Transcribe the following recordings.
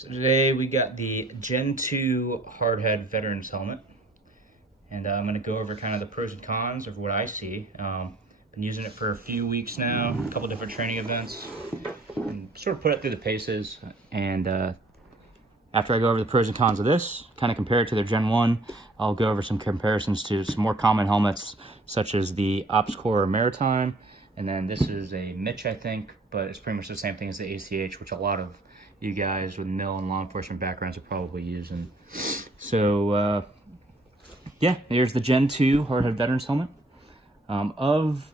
So today we got the Gen 2 Hardhead Veterans Helmet, and I'm going to go over kind of the pros and cons of what I see. Been using it for a few weeks now, a couple different training events, and sort of put it through the paces. And after I go over the pros and cons of this, kind of compare it to their Gen 1, I'll go over some comparisons to some more common helmets, such as the OpsCore Maritime, and then this is a Mitch, I think, but it's pretty much the same thing as the ACH, which a lot of you guys with mil and law enforcement backgrounds are probably using. So, yeah, here's the Gen 2 Hardhead Veterans Helmet. Of,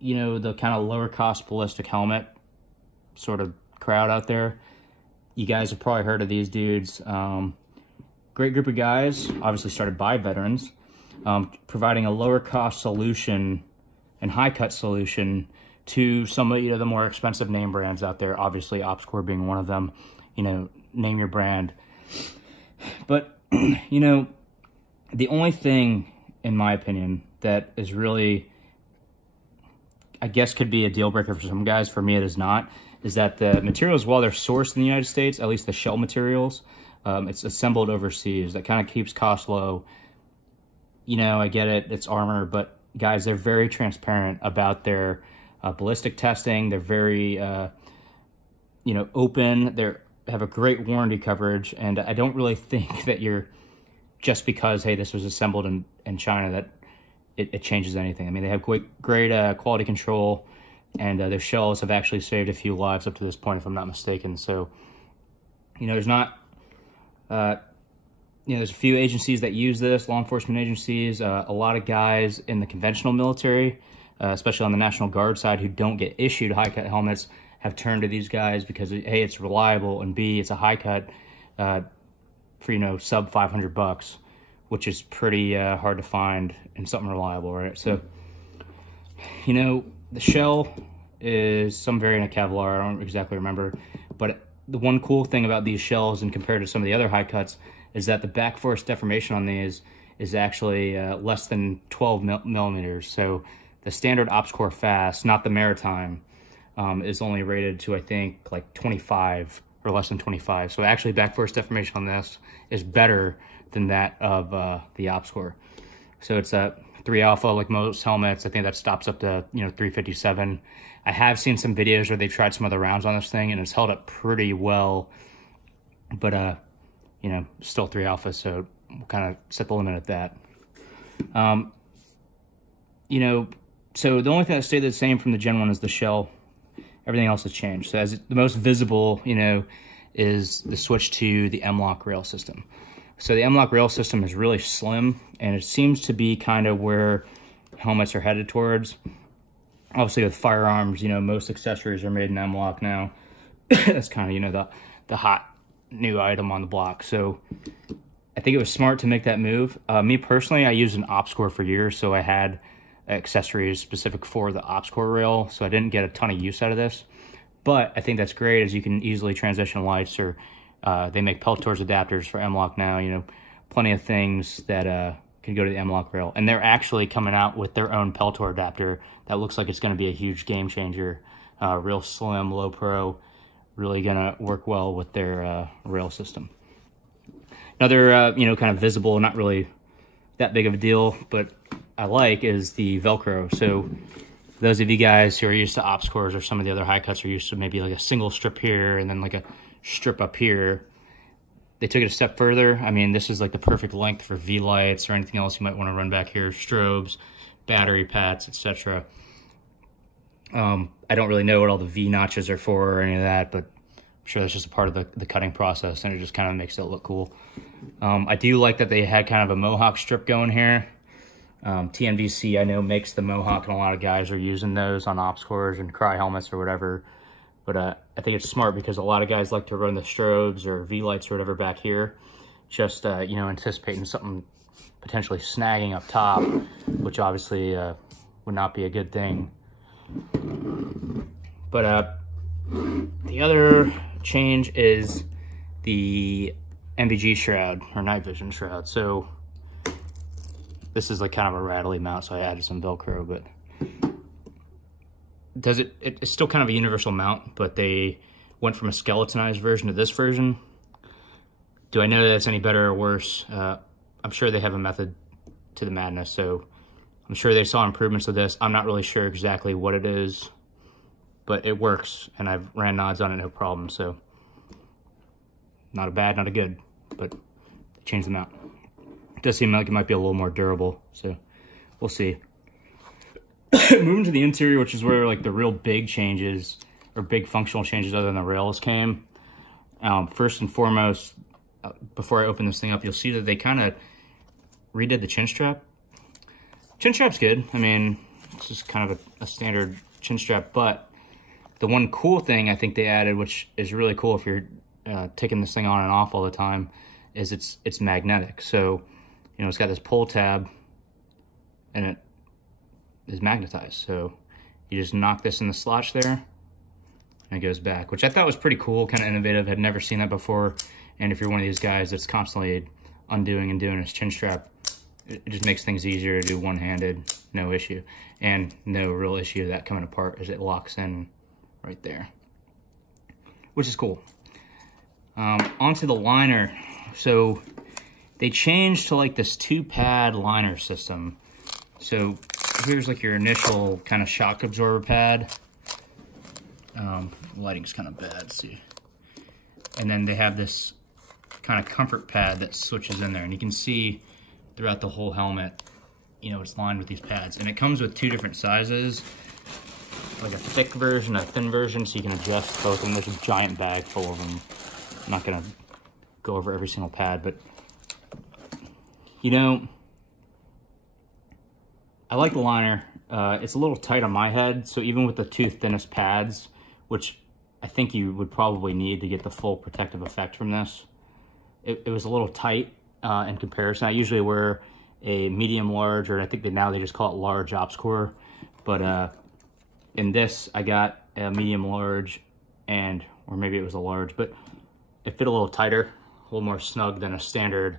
you know, the kind of lower cost ballistic helmet sort of crowd out there, you guys have probably heard of these dudes. Great group of guys, obviously started by veterans, providing a lower cost solution and high cut solution to some of, you know, the more expensive name brands out there, obviously OpsCore being one of them. You know, name your brand. But, you know, the only thing, in my opinion, that is really, I guess, could be a deal breaker for some guys, for me it is not, is that the materials, while they're sourced in the United States, at least the shell materials, it's assembled overseas. That kind of keeps costs low. You know, I get it, it's armor, but guys, they're very transparent about their ballistic testing. They're very, you know, open. They have a great warranty coverage, and I don't really think that you're, just because, hey, this was assembled in China, that it changes anything. I mean, they have great quality control, and their shells have actually saved a few lives up to this point, if I'm not mistaken. So, you know, there's not, you know, there's a few agencies that use this, law enforcement agencies, a lot of guys in the conventional military, especially on the National Guard side, who don't get issued high-cut helmets, have turned to these guys because, A, it's reliable, and B, it's a high-cut for, you know, sub $500, which is pretty hard to find in something reliable, right? So, you know, the shell is some variant of Kevlar. I don't exactly remember, but the one cool thing about these shells, and compared to some of the other high-cuts, is that the back force deformation on these is actually less than 12 millimeters. So the standard OpsCore Fast, not the Maritime, is only rated to, I think, like 25 or less than 25. So actually back force deformation on this is better than that of the OpsCore. So it's a 3 alpha like most helmets. I think that stops up to, you know, 357. I have seen some videos where they've tried some other rounds on this thing, and it's held up pretty well. But, you know, still 3 alpha, so we'll kind of set the limit at that. You know, so the only thing that stayed the same from the Gen 1 is the shell. Everything else has changed. So as the most visible, you know, is the switch to the M-LOK rail system. So the M-LOK rail system is really slim, and it seems to be kind of where helmets are headed towards. Obviously with firearms, you know, most accessories are made in M-LOK now. That's kind of, you know, the hot new item on the block. So I think it was smart to make that move. Me personally, I used an OpsCore for years, so I had accessories specific for the OpsCore rail, so I didn't get a ton of use out of this. But I think that's great, as you can easily transition lights, or they make Peltor's adapters for M-LOK now, you know, plenty of things that can go to the M-LOK rail. And they're actually coming out with their own Peltor adapter that looks like it's going to be a huge game changer. Real slim, low pro, really going to work well with their rail system. Another, you know, kind of visible, not really that big of a deal, but I like, is the Velcro. So those of you guys who are used to OpsCores, or some of the other high cuts are used to maybe like a single strip here and then like a strip up here, they took it a step further. I mean, this is like the perfect length for V-lights or anything else you might want to run back here, strobes, battery pads, etc. I don't really know what all the V notches are for or any of that, but I'm sure that's just a part of the cutting process, and it just kind of makes it look cool. I do like that they had kind of a Mohawk strip going here. TNVC, I know, makes the Mohawk, and a lot of guys are using those on OpsCores and Cry helmets or whatever. But I think it's smart, because a lot of guys like to run the strobes or V-lights or whatever back here, just, you know, anticipating something potentially snagging up top, which obviously would not be a good thing. But the other change is the Mpg Shroud, or night vision shroud. So this is like kind of a rattly mount, so I added some Velcro, but it's still kind of a universal mount, but they went from a skeletonized version to this version. Do I know that it's any better or worse? I'm sure they have a method to the madness, so I'm sure they saw improvements with this. I'm not really sure exactly what it is, but it works, and I've ran nods on it no problem, so not a bad, not a good, but change them out. It does seem like it might be a little more durable, so we'll see. Moving to the interior, which is where like the real big changes, or big functional changes other than the rails came. First and foremost, before I open this thing up, you'll see that they kind of redid the chin strap. Chin strap's good. I mean, it's just kind of a standard chin strap, but the one cool thing I think they added, which is really cool if you're taking this thing on and off all the time, is it's magnetic. So, you know, it's got this pull tab, and it is magnetized. So you just knock this in the slot there, and it goes back, which I thought was pretty cool, kind of innovative. Had never seen that before. And if you're one of these guys that's constantly undoing and doing his chin strap, it just makes things easier to do one-handed, no issue. And no real issue of that coming apart as it locks in right there, which is cool. Onto the liner. So they changed to like this 2-pad liner system. So here's like your initial kind of shock absorber pad. Lighting's kind of bad, see. And then they have this kind of comfort pad that switches in there, and you can see throughout the whole helmet, you know, it's lined with these pads. And it comes with 2 different sizes, like a thick version, a thin version, so you can adjust both of them. There's a giant bag full of them. I'm not gonna go over every single pad, but you know, I like the liner. It's a little tight on my head, so even with the 2 thinnest pads, which I think you would probably need to get the full protective effect from this, it was a little tight in comparison. I usually wear a medium large, or I think now they just call it large ops core, but in this I got a medium large, or maybe it was a large, but it fit a little tighter, a little more snug than a standard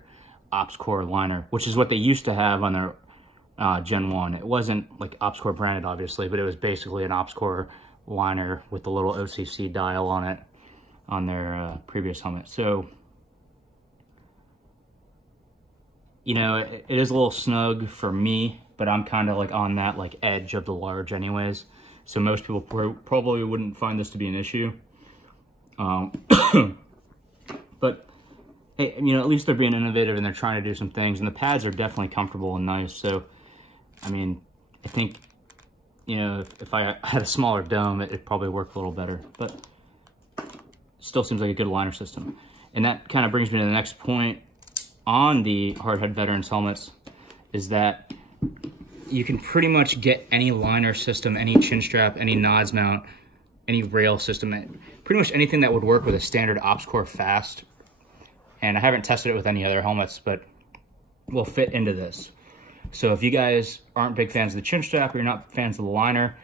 ops core liner, which is what they used to have on their Gen 1. It wasn't like ops core branded, obviously, but it was basically an ops core liner with the little OCC dial on it on their previous helmet. So, you know, it is a little snug for me, but I'm kind of like on that like edge of the large anyways. So most people probably wouldn't find this to be an issue. But hey, you know, at least they're being innovative and they're trying to do some things, and the pads are definitely comfortable and nice. So, I mean, I think, you know, if I had a smaller dome, it'd probably work a little better, but still seems like a good liner system. And that kind of brings me to the next point on the hardhead veterans helmets, is that you can pretty much get any liner system, any chin strap, any nods mount, any rail system, pretty much anything that would work with a standard ops core fast. And I haven't tested it with any other helmets, but will fit into this. So if you guys aren't big fans of the chin strap, or you're not fans of the liner,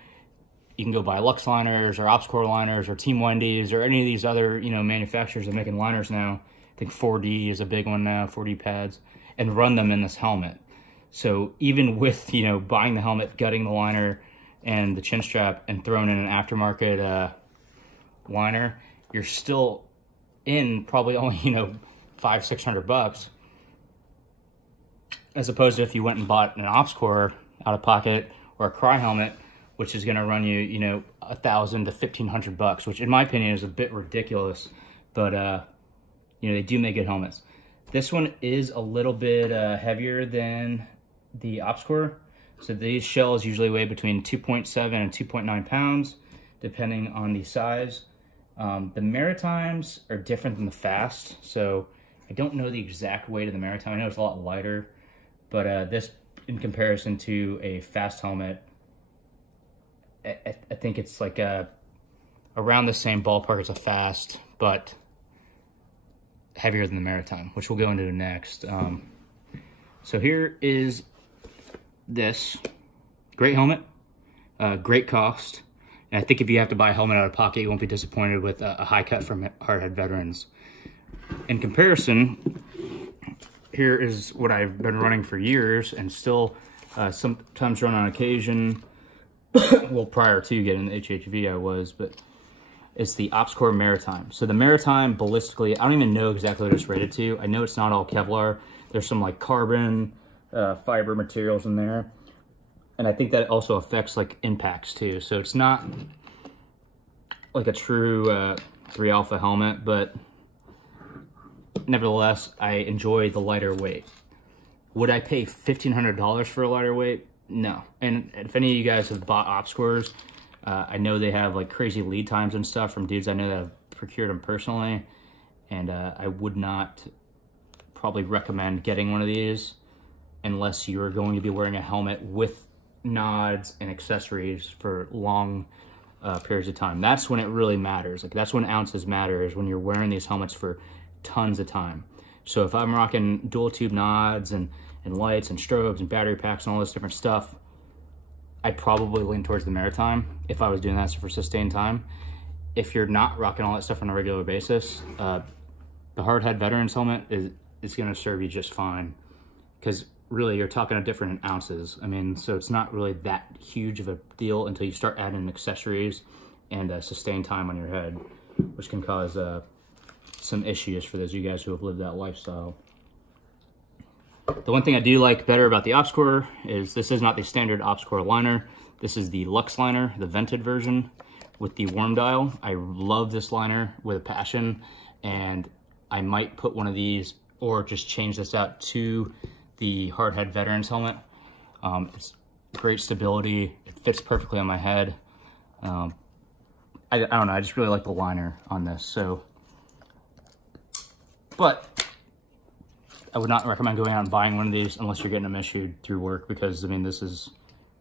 you can go buy Lux liners or ops core liners or Team Wendy's or any of these other, you know, manufacturers that are making liners now. I think 4D is a big one now, 4D pads, and run them in this helmet. So even with, you know, buying the helmet, gutting the liner and the chin strap and throwing in an aftermarket liner, you're still in probably only, you know, $500-600, as opposed to if you went and bought an ops core out of pocket, or a Cry helmet, which is going to run you, you know, $1,000 to $1,500, which in my opinion is a bit ridiculous. But you know, they do make good helmets. This one is a little bit heavier than the ops core. So these shells usually weigh between 2.7 and 2.9 pounds, depending on the size. The Maritimes are different than the Fast, so I don't know the exact weight of the Maritime. I know it's a lot lighter, but this, in comparison to a Fast helmet, I think it's like around the same ballpark as a Fast, but heavier than the Maritime, which we'll go into next. So here is this. Great helmet, great cost. And I think if you have to buy a helmet out of pocket, you won't be disappointed with a high cut from hardhead veterans. In comparison, here is what I've been running for years and still sometimes run on occasion. Well, prior to getting the HHV I was, but It's the OpsCore Maritime. So the Maritime, ballistically, I don't even know exactly what it's rated to. I know it's not all Kevlar. There's some like carbon fiber materials in there. And I think that also affects like impacts too. So it's not like a true 3 Alpha helmet, but nevertheless, I enjoy the lighter weight. Would I pay $1,500 for a lighter weight? No. And if any of you guys have bought OpsCores, I know they have like crazy lead times and stuff from dudes I know that have procured them personally. And I would not probably recommend getting one of these unless you're going to be wearing a helmet with nods and accessories for long periods of time. That's when it really matters. Like that's when ounces matter, is when you're wearing these helmets for tons of time. So if I'm rocking dual tube nods and lights and strobes and battery packs and all this different stuff, I'd probably lean towards the Maritime if I was doing that for sustained time. If you're not rocking all that stuff on a regular basis, the Hardhead Veterans helmet is going to serve you just fine, because really you're talking a different ounces. I mean, so it's not really that huge of a deal until you start adding accessories and sustained time on your head, which can cause some issues for those of you guys who have lived that lifestyle. The one thing I do like better about the OpsCore is this is not the standard OpsCore liner. This is the Luxe liner, the vented version with the worm dial. I love this liner with a passion, and I might put one of these or just change this out to the Hardhead Veterans helmet. It's great stability. It fits perfectly on my head. I don't know, I just really like the liner on this. So, but I would not recommend going out and buying one of these unless you're getting them issued through work, because I mean, this is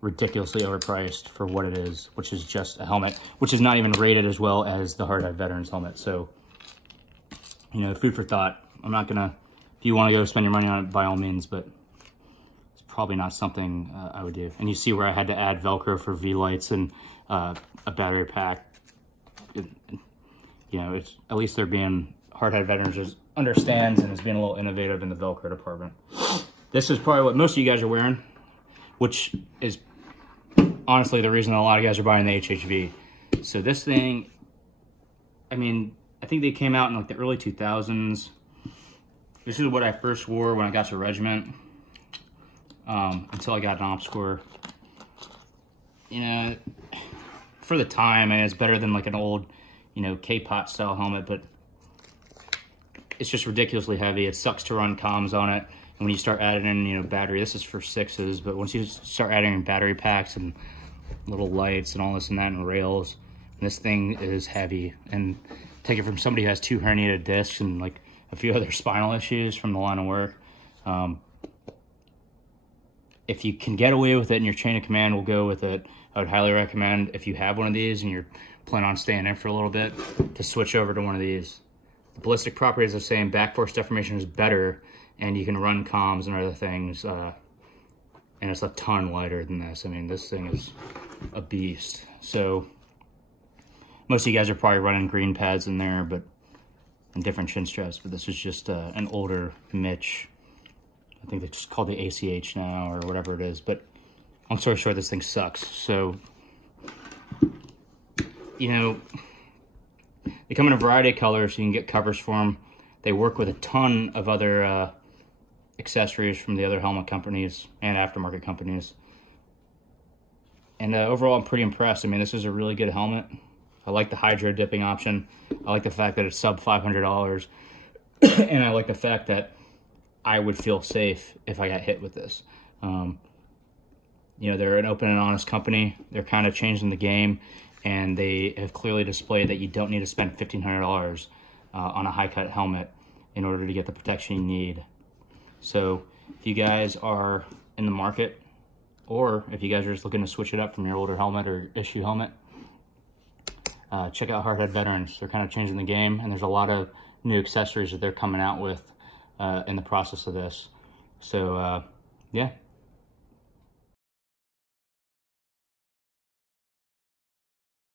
ridiculously overpriced for what it is, which is just a helmet, which is not even rated as well as the Hardhead Veterans helmet. So, you know, food for thought. I'm not gonna, if you want to go spend your money on it, by all means, but it's probably not something I would do. And you see where I had to add Velcro for V-lights and a battery pack. You know, it's, at least they're being, Hardhead Veterans just understands and is being a little innovative in the Velcro department. This is probably what most of you guys are wearing, which is honestly the reason a lot of guys are buying the HHV. So this thing, I mean, I think they came out in like the early 2000s. This is what I first wore when I got to regiment, until I got an OpsCore. You know, for the time, and it's better than like an old, you know, K-pot style helmet, but it's just ridiculously heavy. It sucks to run comms on it. And when you start adding in, you know, battery, this is for 6s, but once you start adding in battery packs and little lights and all this and that and rails, this thing is heavy. And take it from somebody who has 2 herniated discs and like a few other spinal issues from the line of work. If you can get away with it and your chain of command will go with it, I would highly recommend, if you have one of these and you're planning on staying in for a little bit, to switch over to one of these. The ballistic property is the same, back force deformation is better, and you can run comms and other things, and it's a ton lighter than this. I mean, this thing is a beast. So most of you guys are probably running green pads in there, but and different chin straps, but this is just an older Mitch. I think it's called the ACH now, or whatever it is. But long story short, this thing sucks. So, you know, they come in a variety of colors, so you can get covers for them. They work with a ton of other accessories from the other helmet companies and aftermarket companies. And overall, I'm pretty impressed. I mean, this is a really good helmet. I like the hydro dipping option. I like the fact that it's sub $500. And I like the fact that I would feel safe if I got hit with this. You know, they're an open and honest company. They're kind of changing the game, and they have clearly displayed that you don't need to spend $1,500 on a high-cut helmet in order to get the protection you need. So if you guys are in the market, or if you guys are just looking to switch it up from your older helmet or issue helmet, check out Hardhead Veterans. They're kind of changing the game, and there's a lot of new accessories that they're coming out with in the process of this. So, yeah,